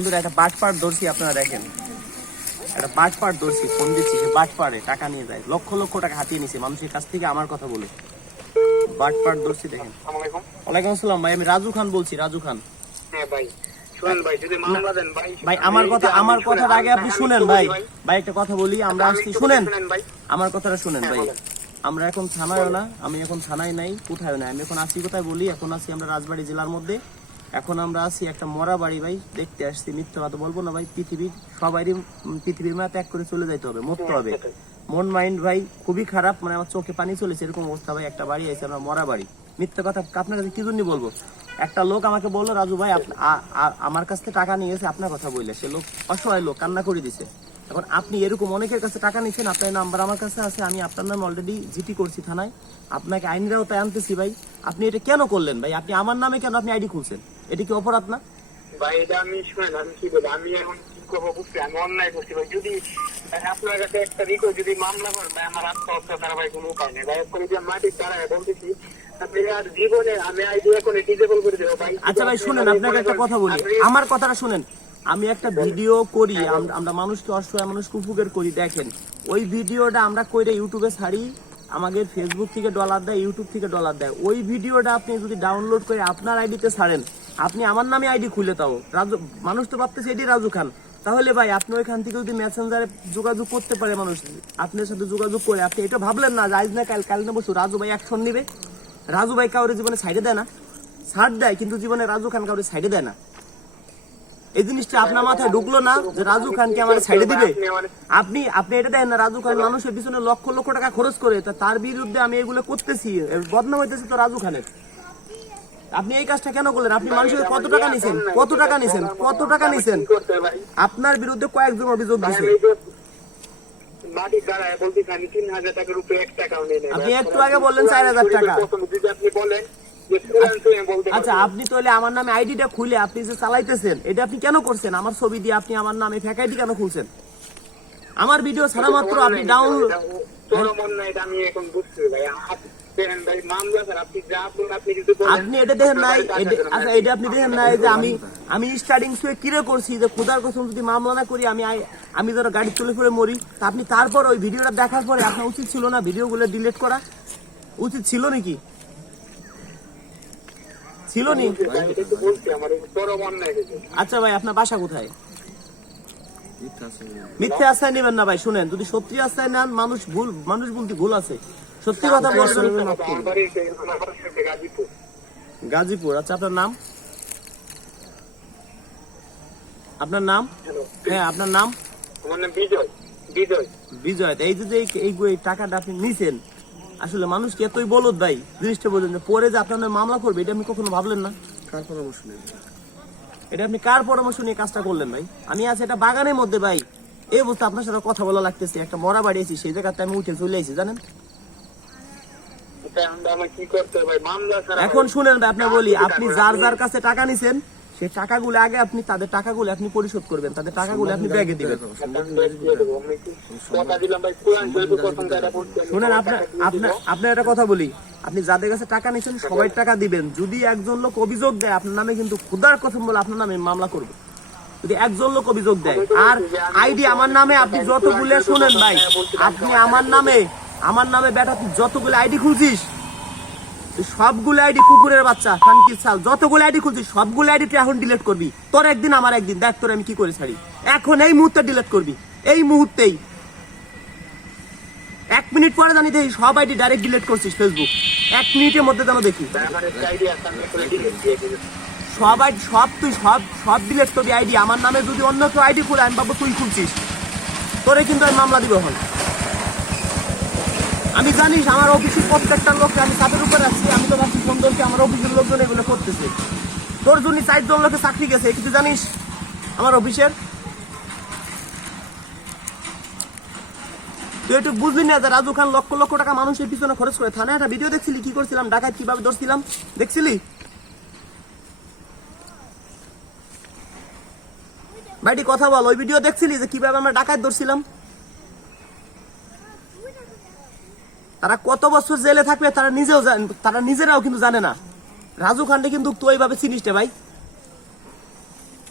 বন্ধুরা একটা বাটপাট ধরছি, আপনারা দেখেন একটা বাটপাট ধরছি, ফোন দিচ্ছি, সে বাটপাড়ে টাকা নিয়ে যায়, লক্ষ লক্ষ টাকা হাতিয়ে নিছে মানুষের কাছ থেকে আমার কথা বলে। বাটপাট ধরছি দেখেন। ওয়ালাইকুম আসসালাম ভাই, আমি রাজু খান বলছি, রাজু খান। হ্যাঁ ভাই শুনেন ভাই, যদি মামলা দেন ভাই, ভাই আমার কথার আগে আপনি শুনেন ভাই, ভাই একটা কথা বলি, আমরা আসছি শুনেন, আমার কথাটা শুনেন ভাই। আমরা এখন থানায় না, আমি এখন থানায় নাই, কোথায় নাই, আমি এখন আসি কোথায় বলি, এখন আসি আমরা রাজবাড়ী জেলার মধ্যে। এখন আমরা আছি একটা মরা বাড়ি ভাই, দেখতে আসছি, মিথ্যা কথা বলবো না ভাই। পৃথিবীর মা ত্যাগ করে চলে যাইতে হবে, মরতে হবে। মন মাইন্ড ভাই খুবই খারাপ, মানে আমার চোখে পানি চলেছে, এরকম অবস্থা ভাই। একটা বাড়ি আছে আমরা মরা বাড়ি, মিথ্যা কথা আপনার কাছে কি জন্য বলবো। একটা লোক আমাকে বললো, রাজু ভাই আমার কাছ থেকে টাকা নিয়ে গেছে আপনার কথা বললে, সে লোক অসহায় লোক, কান্না করে দিছে। এখন আপনি এরকম অনেকের কাছে টাকা নিচ্ছেন, আপনার নাম্বার আমার কাছে আছে, আমি আপনার নাম অলরেডি জিপি করছি থানায়, আপনাকে আইনিরাও তাই আনতেছি ভাই। আপনি এটা কেন করলেন ভাই? আপনি আমার নামে কেন আপনি আইডি খুলছেন? এটা কি অপরাধ না ভাই? এটা আমি শুনেন, আমি কি বলি, আমি এখন কি করবো বুঝছি, আমি অন্যায় করছি ভাই। যদি আপনার কাছে একটা রিকোয়েস্ট, যদি মামলা করেন ভাই, আমার আত্মহত্যা তারা ভাই কোনো উপায় নেই ভাই। এখন যে মাটির তারায় বলতেছি, জীবনে আমি আইডি এখন ডিজেবল করে দেবো ভাই। আচ্ছা ভাই শুনেন, আপনাকে একটা কথা বলি, আমার কথাটা শুনেন। আমি একটা ভিডিও করি, আমরা মানুষকে, অসহায় মানুষকে উপকার করি, দেখেন ওই ভিডিওটা আমরা কইরে ইউটিউবে ছাড়ি, আমাদের ফেসবুক থেকে ডলার দেয়, ইউটিউব থেকে ডলার দেয়। ওই ভিডিওটা আপনি যদি ডাউনলোড করে আপনার আইডিতে ছাড়েন, আপনি আমার নামে আইডি খুলে দাও, রাজু মানুষ তো ভাবতেছে এটি রাজু খান, তাহলে ভাই আপনি ওইখান থেকে যদি মেসেঞ্জারে যোগাযোগ করতে পারে মানুষ, আপনার সাথে যোগাযোগ করে, আপনি এটা ভাবলেন না যে আজ না কাল না বসু রাজু ভাই অ্যাকশন নিবে। রাজু ভাই কাউরে জীবনে সাইডে দেয় না, ছাড় দেয়, কিন্তু জীবনে রাজু খান কাউরে সাইডে দেয় না। এই জিনিসটা আপনার মাথায় ঢুকলো না যে রাজু খানকে আমার সাইডে দিবে? আপনি এটা দেখেন না, রাজু খান মানুষের পিছনে লক্ষ লক্ষ টাকা খরচ করে, তার বিরুদ্ধে আমি এগুলো করতেছি, বদনাম হইতেছে তো রাজু খানের। আপনি এই কাজটা কেন করলেন? আপনি মানুষের কত টাকা নিছেন, কত টাকা নিছেন, কত টাকা নিছেন? আপনার বিরুদ্ধে কয়েকজন অভিযোগ দিচ্ছে। আপনি একটু আগে বললেন 4,000 টাকা। আচ্ছা, আপনি তাহলে আমার নামে আইডিটা খুলে আপনি যে চালাইতেছেন, এটা আপনি কেন করছেন? আমার ছবি দিয়ে আপনি আমার নামে ফেক আইডি কেন খুলছেন? আমার ভিডিও ছাড়া মাত্র আপনি ডাউনলোড, আপনি এটা দেখেন নাই? আচ্ছা, এটা আপনি দেখেন নাই যে আমি স্টার্টিং থেকে কিরে করছি যে খোদার কসম যদি মামলা না করি আমি ধরো গাড়ি চলে ফিরে মরি। তা আপনি তারপর ওই ভিডিওটা দেখার পরে আপনার উচিত ছিল না ভিডিওগুলো ডিলিট করা? উচিত ছিল নাকি? ছিল নি? আচ্ছা ভাই, আপনার বাসা কোথায়? মিথ্যে আশ্রয় নেবেন না ভাই। শুনেন, যদি সত্যি আশ্রয় নেন, মানুষ বলতে ভুল আছে, সত্যি কথা বলবেন। গাজীপুর। আচ্ছা, আপনার নাম? আপনার নাম? হ্যাঁ, আপনার নাম? বিজয়। এই যে এই টাকাটা আপনি নিছেন, আসলে মানুষ কি এতই বলদ ভাই? জিনিসটা বললেন যে পরে যে আপনার মামলা করবে, এটা আপনি কখনো ভাবলেন না? কার পরামর্শ নিয়ে এটা আপনি কার পরামর্শ নিয়ে কাজটা করলেন ভাই? আমি আছি এটা বাগানের মধ্যে ভাই, এই অবস্থা আপনার সাথে কথা বলা লাগতেছে, একটা মরা বাড়ি আছি, সেই জায়গাতে আমি উঠে চলে আইছি জানেন। এখন শুনেন ভাই, আপনি বলি, আপনি যার কাছে টাকা নিছেন, সেই টাকাগুলো আগে আপনি তাদের টাকাগুলো আপনি পরিশোধ করবেন, তাদের টাকাগুলো আপনি ব্যাগে দিবেন। শুনেন, আপনার একটা কথা বলি, আপনি যাদের কাছে টাকা নিচ্ছেন সবাই টাকা দিবেন। যদি একজন লোক অভিযোগ দেয় আপনার নামে, কিন্তু খুদার কথা বলে আপনার নামে মামলা করবে। যদি একজন লোক অভিযোগ দেয়, আর আইডি আমার নামে, আপনি যতগুলো, শুনেন ভাই, আপনি আমার নামে বেটা তুই যতগুলো আইডি খুলছিস, সবগুলো আইডি কুকুরের বাচ্চা খানকির চাল, যতগুলো আইডি খুলছিস সবগুলো আইডি তুই এখন ডিলিট করবি। তোর একদিন আমার একদিন, দেখ তোর আমি কি করে ছাড়ি। এখন এই মুহূর্তে ডিলিট করবি, এই মুহূর্তেই। 1 মিনিট পরে জানি দেখি সব আইডি ডাইরেক্ট ডিলিট করছিস ফেসবুক, 1 মিনিটের মধ্যে যেন দেখি সব ডিলিট করবি আইডি। আমার নামে যদি অন্য কেউ আইডি খুলে, আমি ভাববো তুই খুলছিস, তোরে কিন্তু আমি মামলা দিব। এখন আমি জানিস আমার অফিসের প্রত্যেকটা লোককে আমি চাপের উপরে আছি, আমি তো ভাবছি সুন্দরকে আমার অফিসের লোকজন এগুলো করতেছে। তোর জন্য 4 জন লোকে চাকরি গেছে, কিন্তু জানিস আমার অফিসের, তুই একটু বুঝলি না যে রাজু খান লক্ষ লক্ষ টাকা মানুষের পিছনে খরচ করে। থানায় একটা ভিডিও দেখছিলি, কি করছিলাম, ডাকাত কিভাবে ধরছিলাম, দেখছিলি ভাইটি? কথা বল, ওই ভিডিও দেখছিলি যে কিভাবে আমরা ডাকাত ধরছিলাম? তারা কত বছর জেলে থাকবে তারা নিজেরাও কিন্তু জানে না। রাজু খানকে কিন্তু তুই এইভাবে চিনিস ভাই।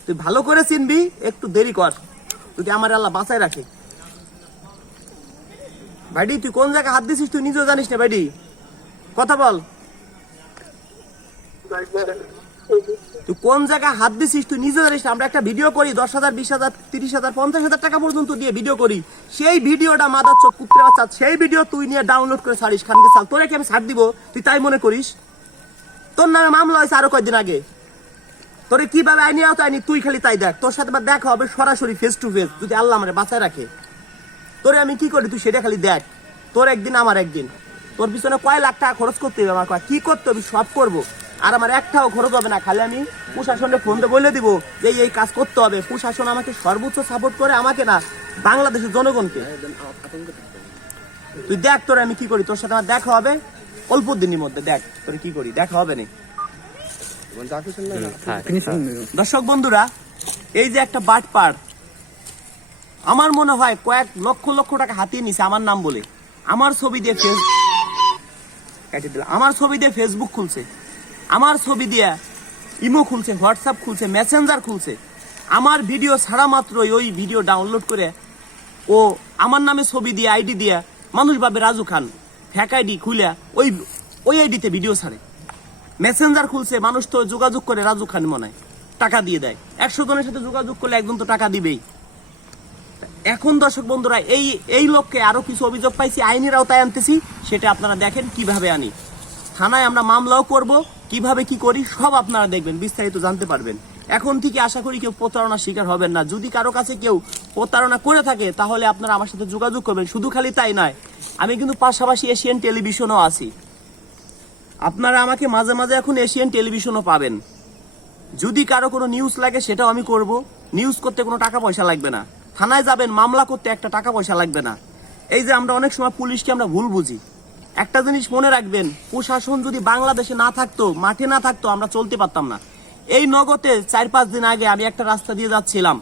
তুই ভালো করে চিনবি, একটু দেরি কর যদি আমার আল্লাহ বাঁচায় রাখে। ভাইডি তুই কোন জায়গায় হাত দিছিস তুই নিজেও জানিস না ভাইডি, কথা বল। তুই কোন জায়গায় হাত দিছিস তুই নিজে জানিস না। আমরা একটা ভিডিও করি 10,000, 20,000, 30,000, 50,000 টাকা পর্যন্ত দিয়ে ভিডিও করি, সেই ভিডিওটা মাদার চোখ কুত্রে বাচ্চা, সেই ভিডিও তুই নিয়ে ডাউনলোড করে ছাড়িস খানকে সাল। তোরে কি আমি ছাড় দিব তুই তাই মনে করিস? তোর নামে মামলা হয়েছে আরো কয়েকদিন আগে, তোরে কিভাবে আইনি আওতায় আইনি তুই খালি তাই দেখ। তোর সাথে দেখা হবে সরাসরি ফেস টু ফেস, যদি আল্লাহ আমারে বাঁচায় রাখে। তোরে আমি কি করি তুই সেটা খালি দেখ, তোর একদিন আমার একদিন। তোর পিছনে কয় লাখ টাকা খরচ করতে হবে, আমার কি করতে হবে সব করবো, আর আমার একটাও খরচ হবে না। খালি আমি প্রশাসনকে ফোন দিয়ে বলে দিব যে এই কাজ করতে হবে। প্রশাসন আমাকে সর্বোচ্চ সাপোর্ট করে, আমাকে না বাংলাদেশের জনগণকে। তুই দেখ তোরে আমি কি করি, তোর সাথে আমার দেখা হবে অল্প দিনের মধ্যে, দেখ তোরে কি করি, দেখা হবে না। দর্শক বন্ধুরা, এই যে একটা বাটপার, আমার মনে হয় কয়েক লক্ষ লক্ষ টাকা হাতিয়ে নিছে আমার নাম বলে। আমার ছবি দিয়ে ফেসবুক খুলছে, আমার ছবি দিয়ে ইমো খুলছে, হোয়াটসঅ্যাপ খুলছে, মেসেঞ্জার খুলছে। আমার ভিডিও ছাড়া মাত্রই ওই ভিডিও ডাউনলোড করে ও আমার নামে ছবি দিয়ে আইডি দিয়ে, মানুষ ভাবে রাজু খান, ফ্যাক আইডি খুলে ওই আইডিতে ভিডিও ছাড়ে। মেসেঞ্জার খুলছে, মানুষ তো যোগাযোগ করে রাজু খান মনে হয়, টাকা দিয়ে দেয়। 100 জনের সাথে যোগাযোগ করলে একজন তো টাকা দিবেই। এখন দর্শক বন্ধুরা, এই লক্ষ্যে আরো কিছু অভিযোগ পাইছি, আইনের আওতায় আনতেছি, সেটা আপনারা দেখেন কিভাবে আনি। থানায় আমরা মামলাও করব, কিভাবে কি করি সব আপনারা দেখবেন, বিস্তারিত জানতে পারবেন। এখন থেকে আশা করি কেউ প্রতারণার শিকার হবেন না। যদি কারো কাছে কেউ প্রতারণা করে থাকে তাহলে আপনারা আমার সাথে যোগাযোগ করবেন। শুধু খালি তাই নয়, আমি কিন্তু পাশাপাশি এশিয়ান টেলিভিশনও আছি। আপনারা আমাকে মাঝে মাঝে এখন এশিয়ান টেলিভিশনও পাবেন। যদি কারো কোনো নিউজ লাগে সেটাও আমি করব। নিউজ করতে কোনো টাকা পয়সা লাগবে না, থানায় যাবেন মামলা করতে একটা টাকা পয়সা লাগবে না। এই যে আমরা অনেক সময় পুলিশকে আমরা ভুল বুঝি, একটা জিনিস মনে রাখবেন, প্রশাসন যদি বাংলাদেশে না থাকতো, মাঠে না থাকতো, আমরা চলতে পারতাম না। এই নগদে 4-5 দিন আগে আমি একটা রাস্তা দিয়ে যাচ্ছিলাম,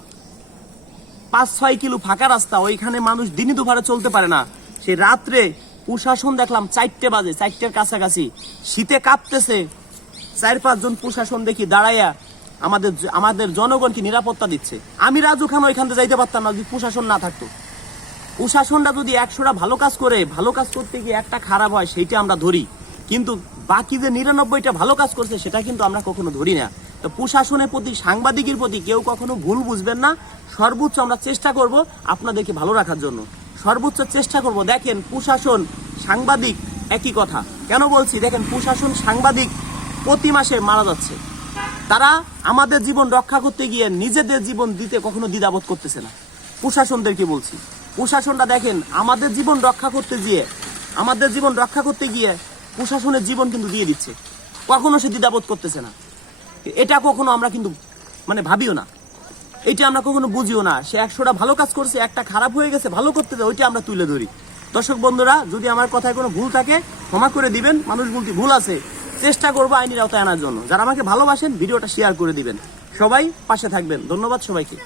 5-6 কিলো ফাঁকা রাস্তা, ওইখানে মানুষ দিনই দুপুরে চলতে পারে না। সেই রাত্রে প্রশাসন দেখলাম 4টে বাজে, 4টের কাছাকাছি, শীতে কাঁপতেছে, 4-5 জন প্রশাসন দেখি দাঁড়াইয়া আমাদের জনগণকে নিরাপত্তা দিচ্ছে। আমি রাজু খান ওইখান থেকে যাইতে পারতাম না যদি প্রশাসন না থাকতো। প্রশাসনটা যদি 100টা ভালো কাজ করে, ভালো কাজ করতে গিয়ে একটা খারাপ হয় সেইটা আমরা ধরি, কিন্তু বাকি যে 99টা ভালো কাজ করছে সেটা কিন্তু আমরা কখনো ধরি না। তো প্রশাসনের প্রতি, সাংবাদিকের প্রতি কেউ কখনো ভুল বুঝবেন না। সর্বোচ্চ আমরা চেষ্টা করব আপনাদেরকে ভালো রাখার জন্য, সর্বোচ্চ চেষ্টা করব। দেখেন, প্রশাসন সাংবাদিক একই কথা। কেন বলছি? দেখেন, প্রশাসন সাংবাদিক প্রতি মাসে মারা যাচ্ছে। তারা আমাদের জীবন রক্ষা করতে গিয়ে নিজেদের জীবন দিতে কখনো দ্বিধাবোধ করতেছে না। প্রশাসনদেরকে বলছি, প্রশাসনটা দেখেন আমাদের জীবন রক্ষা করতে গিয়ে প্রশাসনের জীবন কিন্তু দিয়ে দিচ্ছে, কখনো সে দ্বিধাবোধ করতেছে না। এটা কখনো আমরা কিন্তু ভাবিও না, এটা আমরা কখনো বুঝিও না। সে 100টা ভালো কাজ করছে, একটা খারাপ হয়ে গেছে, ভালো করতে দেয়, ওইটা আমরা তুলে ধরি। দর্শক বন্ধুরা, যদি আমার কথায় কোনো ভুল থাকে ক্ষমা করে দিবেন। মানুষ বলতে ভুল আছে, চেষ্টা করবো আইনের আওতায় আনার জন্য। যারা আমাকে ভালোবাসেন ভিডিওটা শেয়ার করে দিবেন, সবাই পাশে থাকবেন। ধন্যবাদ সবাইকে।